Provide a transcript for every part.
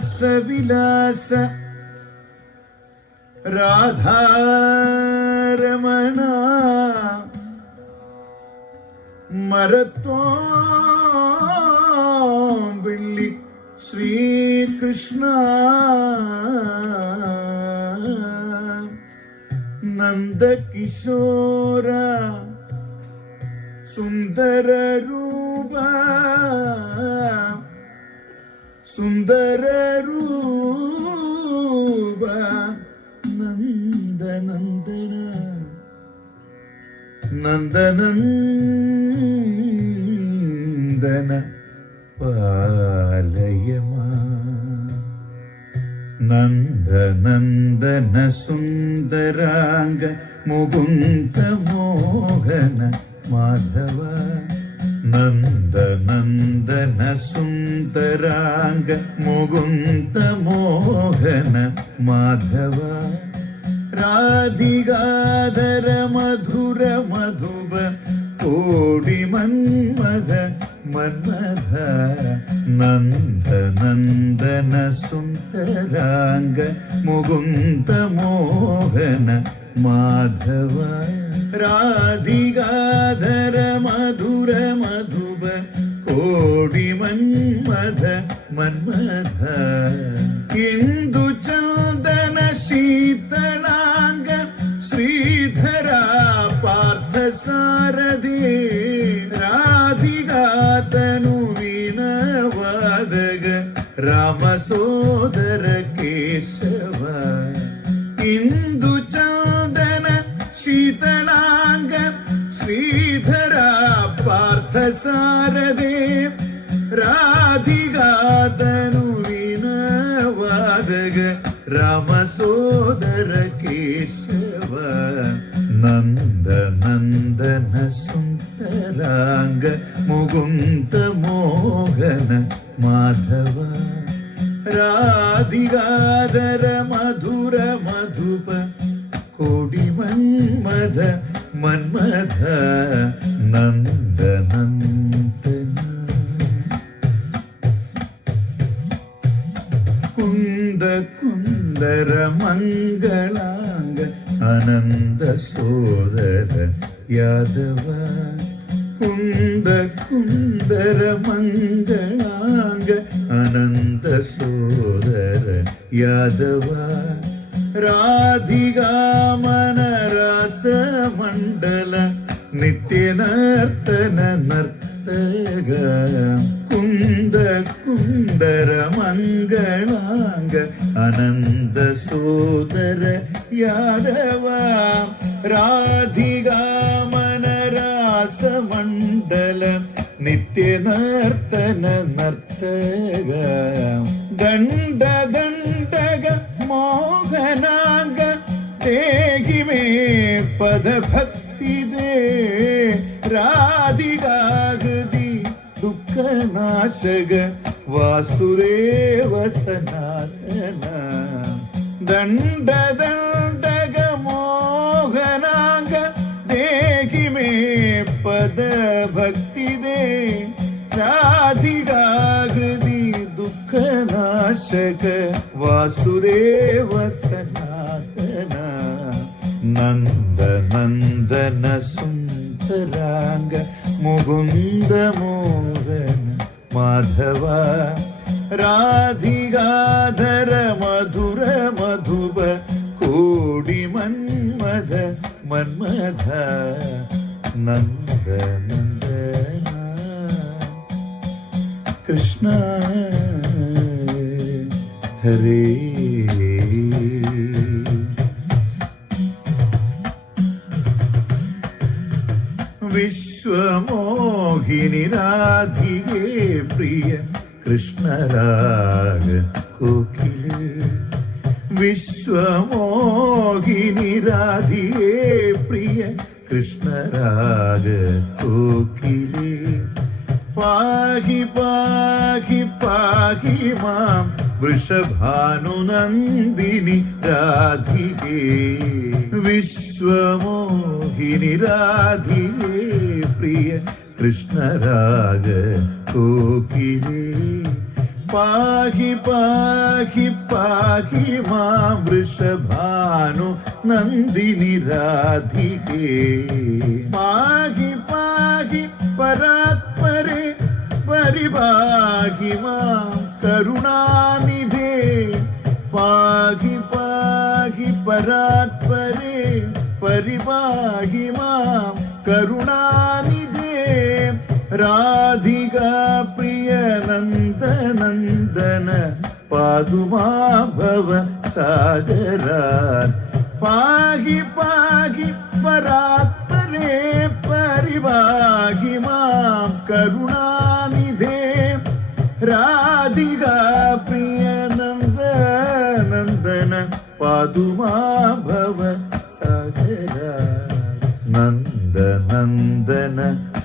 ರಾಸವಿಲಾಸ ರಾಧಾರಮಣ ಮರತೋಂಬಿಳ್ಳಿ ಶ್ರೀಕೃಷ್ಣ ನಂದಕಿಶೋರ ಸುಂದರ ರೂಪ ಸುಂದರ ರೂಪ ನಂದನಂದನ ನಂದನಂದನ ಪಾಲಯಮ ನಂದನಂದನ ಸುಂದರಾಂಗ ಮುಕುಂದ ಮೋಹನ ಮಾಧವ ನಂದನಂದನ ಸುಂದರಾಂಗ ಮುಕುಂದ ಮೋಹನ ಮಾಧವ ರಾಧಿಗಾಧರ ಮಧುರ ಮಧುಬ ಕೋಡಿ ಮನ್ಮಧ ಮನ್ಮಧ ನಂದನಂದನ ಸುಂದರಾಂಗ ಮುಕುಂದ ಮೋಹನ ಮಾಧವ ರಾಧಿಗಾಧರ ಮಧುರ ಮಧುಬ ಕೋಡಿ ಮನ್ಮಧ ಮನ್ಮಥ ಇಂದು ಚಂದನ ಶೀತಳಾಂಗ ಶ್ರೀಧರ ಪಾರ್ಥ ಸಾರಥಿ ರಾಧಿಗಾತನು ವಿನವಾದಗ ರಾಮ ಸೋದರ ಕೇಶವ ಇಂದು ಚಂದನ ಶೀತಳಾಂಗ ಶ್ರೀಧರ ಪಾರ್ಥ ಸಾರಥಿ ರಾಧಿಗಾತನು ವಿನವಾದಗ ರಾಮ ಸೋದರ ಕೇಶವ ನಂದನಂದನ ಸುಂದರಾಂಗ ಮುಕುಂದ ಮೋಹನ ಮಾಧವ ರಾಧಿಗಾಧರ ಮಧುರ ಮಧುಪ ಕೋಡಿ ಮನ್ಮಧ ಮನ್ಮಥ ನಂದನಂದನ ಕುಂದ ಕುಂದರ ಮಂಗಳಾಂಗ ಅನಂದ ಸೋದರ ಯಾದವ ಕುಂದ ಕುಂದರ ಮಂಗಳಾಂಗ ಅನಂದ ಸೋದರ ಯಾದವ ರಾಧಿಗಾಮನ ರಾಸ ಮಂಡಲ ನಿತ್ಯ ನರ್ತನ ನರ್ತಗ ಕುಂದ ಕುಂದರ ಮಂಗಳಾಂಗ ಅನಂದ ಸೋದರ ಯಾದವ ರಾಧಿಗಾಮನ ರಾಸ ಮಂಡಲ ನಿತ್ಯ ನರ್ತನ ನರ್ತಗ ದಂಡ ದಂಡಗ ಮೋಹನಾಂಗ ತೇಗಿ ಮೇ ಪದ ಭಕ್ತಿ ದೇ ರಾಧಿಗಾಗದಿ ದುಃಖ ನಾಶಗ ವಾಸುದೇವ ಸನಾತನ ದಂಡ ದಂಡಗ ಮೋಹನಾಂಗ ದೇಗಿ ಮೇ ಪದ ಭಕ್ತಿ ದೇ ರಾಧಿಗಾಗದಿ ದುಃಖ ನಾಶಕ ವಾಸುದೇವ ಸನಾತನ ನಂದನಂದನ ಸುಂದರಾಂಗ ಮುಕುಂದ ಮೋಹನ ಮಾಧವ ರಾಧಿಗಾಧರ ಮಧುರ ಮಧುಬ ಕೋಡಿ ಮನ್ಮಧ ಮನ್ಮಥ ನಂದನಂದನ കൃഷ്ണ ഹരേ. വിശ്വമോഹിനി രാധികേ പ്രിയ കൃഷ്ണരാഗ കോകിലേ. വിശ്വമോഹിനി രാധികേ പ്രിയ കൃഷ്ണരാഗ കോകിലേ. പാഹി പാഹി പാഹി മാം വൃഷഭാനുനന്ദിനി രാധികേ. വിശ്വമോഹിനി രാധികേ പ്രിയ കൃഷ്ണരാഗ കോകിലേ. പാഹി പാഹി പാഹി മാം വൃഷഭാനുനന്ദിനി രാധികേ. പാഹി പാഹി പരാത്പരേ പരിപാഹി മാം കരുണാനിധേ. പാഹി പാഹി പരാത്പരേ പരിപാഹി മാം കരുണാനിധേ. രാധികാ പ്രിയ നന്ദനന്ദന പാതുമാ ഭവ സാഗരാൻ. പാഹി പാഹി പരാത്പരേ പരിപാഹി മാം കരുണാനിധേ. രാധികാ പ്രിയ നന്ദനന്ദന പാതുമാ ഭവ സാഗരാൻ. നന്ദനന്ദന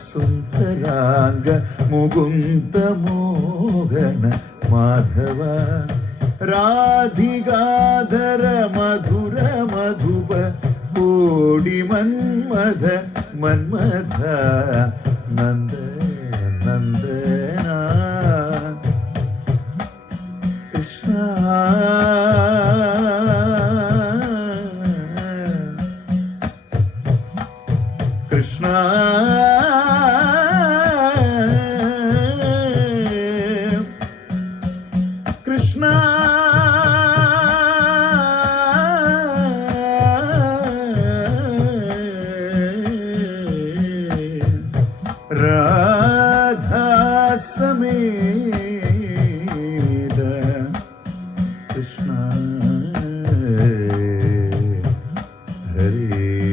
സുന്ദരാംഗ മുകുന്ദ മോഹന മാധവ. രാധികാധര മധുര മധുപ കോടി മന്മഥ മന്മഥ. നന്ദ നന്ദന കൃഷ്ണ കൃഷ്ണ കൃഷ്ണ. രാധാ സമേത കൃഷ്ണ ഹരേ.